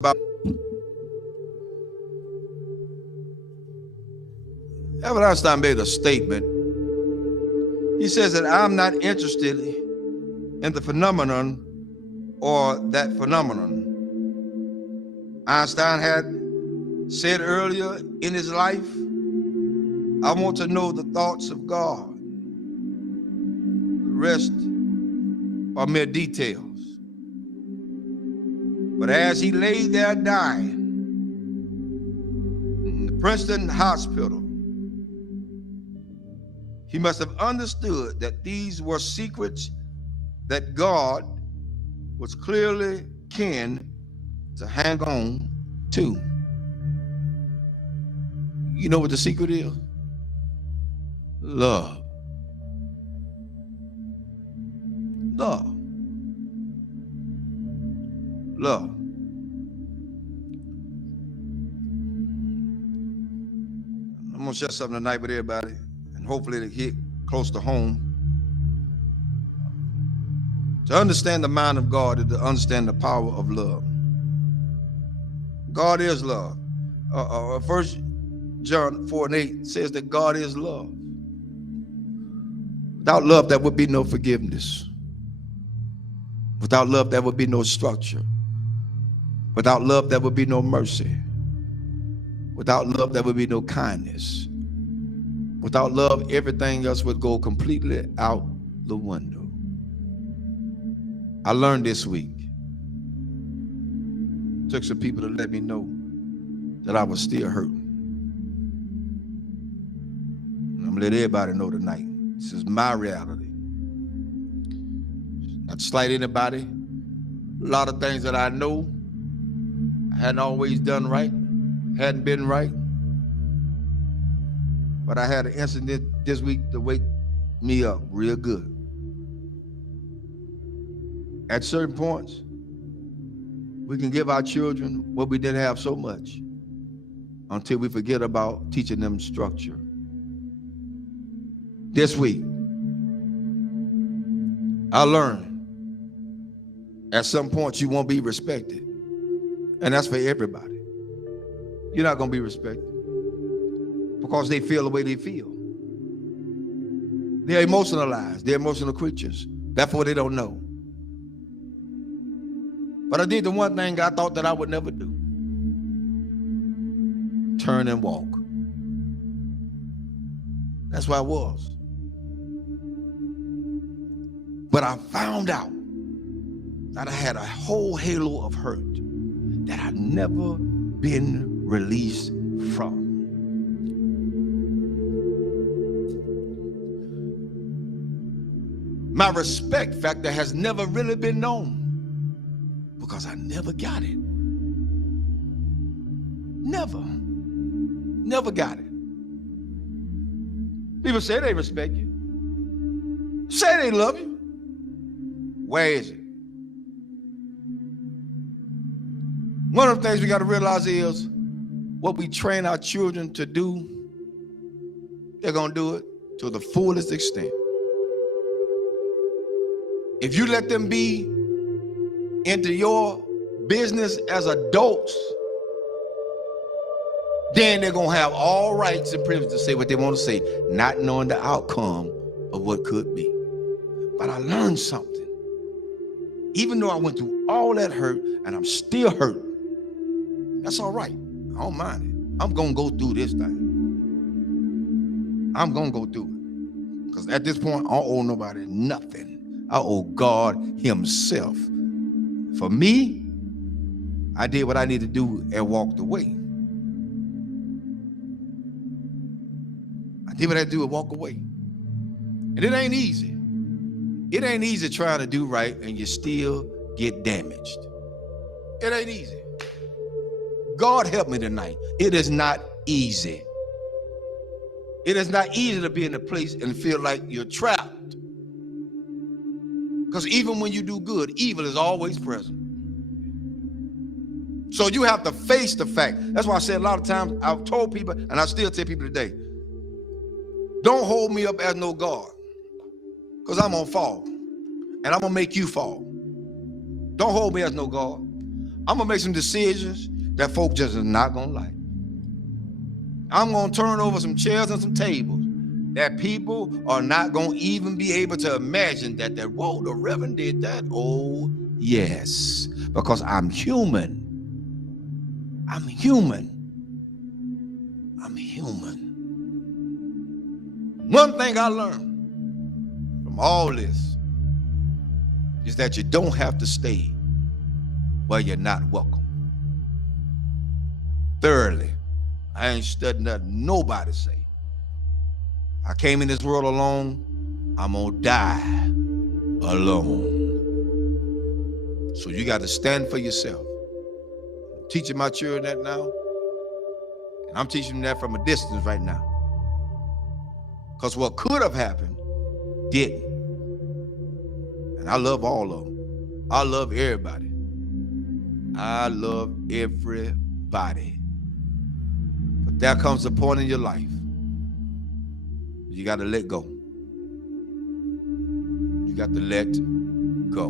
about Albert Einstein made a statement. He says that I'm not interested in the phenomenon or that phenomenon. Einstein had said earlier in his life, I want to know the thoughts of God. The rest are mere details. But as he lay there dying in the Princeton hospital, he must have understood that these were secrets that God was clearly keen to hang on to. You know what the secret is? Love. Love. Love. I'm gonna share something tonight with everybody, and hopefully it'll hit close to home. To understand the mind of God is to understand the power of love. God is love. 1 John 4:8 says that God is love. Without love, there would be no forgiveness. Without love, there would be no structure. Without love, there would be no mercy. Without love, there would be no kindness. Without love, everything else would go completely out the window. I learned this week. Took some people to let me know that I was still hurting. And I'm gonna let everybody know tonight. This is my reality. Not to slight anybody. A lot of things that I know I hadn't always done right, hadn't been right. But I had an incident this week to wake me up real good. At certain points, we can give our children what we didn't have so much until we forget about teaching them structure. This week, I learned at some points you won't be respected. And that's for everybody. You're not going to be respected because they feel the way they feel. They're emotionalized. They're emotional creatures. Therefore, they don't know. But I did the one thing I thought that I would never do. Turn and walk. That's where I was. But I found out that I had a whole halo of hurt that I'd never been released from. My respect factor has never really been known because I never got it. Never got it. People say they respect you. Say they love you. Where is it? One of the things we got to realize is what we train our children to do, they're going to do it to the fullest extent. If you let them be into your business as adults, then they're going to have all rights and privileges to say what they want to say, not knowing the outcome of what could be. But I learned something. Even though I went through all that hurt and I'm still hurt, that's all right. I don't mind it. I'm going to go through this thing. I'm going to go through it. Because at this point, I don't owe nobody nothing. I owe God himself. For me, I did what I needed to do and walked away. I did what I had to do and walk away. And it ain't easy. It ain't easy trying to do right and you still get damaged. It ain't easy. God help me tonight. It is not easy. It is not easy to be in a place and feel like you're trapped. Because even when you do good, evil is always present. So you have to face the fact. That's why I said a lot of times, I've told people, and I still tell people today, don't hold me up as no God. Because I'm going to fall. And I'm going to make you fall. Don't hold me as no God. I'm going to make some decisions that folk just are not going to like. I'm going to turn over some chairs and some tables that people are not going to even be able to imagine that, whoa, the Reverend did that. Oh, yes, because I'm human. I'm human. I'm human. One thing I learned from all this is that you don't have to stay where you're not welcome. Thirdly, I ain't studying nothing nobody say. I came in this world alone. I'm gonna die alone. So you got to stand for yourself. I'm teaching my children that now. And I'm teaching them that from a distance right now. Because what could have happened didn't. And I love all of them. I love everybody. I love everybody. But there comes a point in your life you got to let go. You got to let go.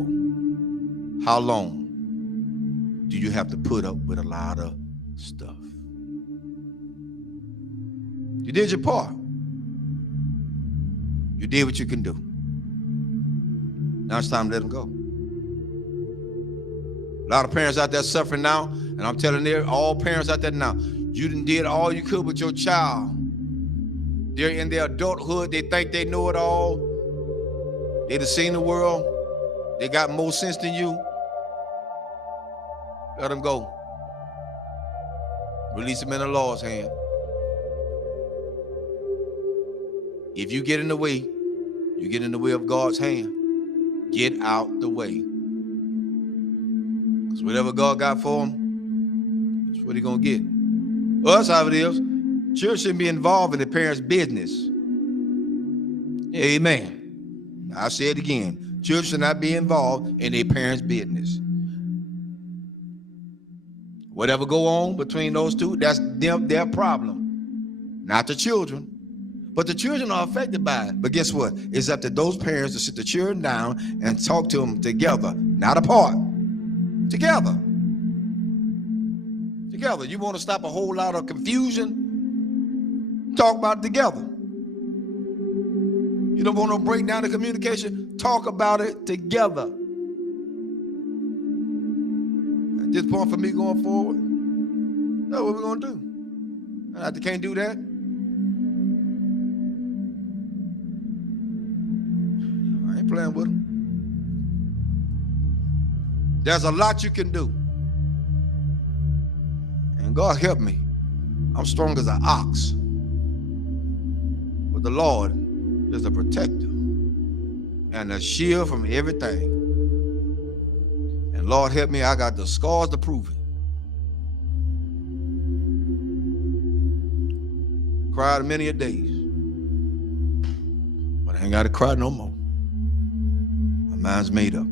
How long do you have to put up with a lot of stuff? You did your part. You did what you can do. Now it's time to let them go. A lot of parents out there suffering now, and I'm telling all parents out there now, you done did all you could with your child. They're in their adulthood. They think they know it all. They done seen the world. They got more sense than you. Let them go. Release them in the Lord's hand. If you get in the way, you get in the way of God's hand. Get out the way. Because whatever God got for them, that's what he's going to get. Well, that's how it is. Children shouldn't be involved in the parents' business. Amen. I'll say it again. Children should not be involved in their parents' business. Whatever go on between those two, that's their problem. Not the children. But the children are affected by it. But guess what? It's up to those parents to sit the children down and talk to them together, not apart. Together. Together. You want to stop a whole lot of confusion? Talk about it together. You don't want to break down the communication? Talk about it together. At this point for me going forward, that's what we're going to do. And I can't do that. I ain't playing with them. There's a lot you can do. And God help me. I'm strong as an ox. But the Lord is a protector and a shield from everything. And Lord help me, I got the scars to prove it. Cried many a days. But I ain't got to cry no more. My mind's made up.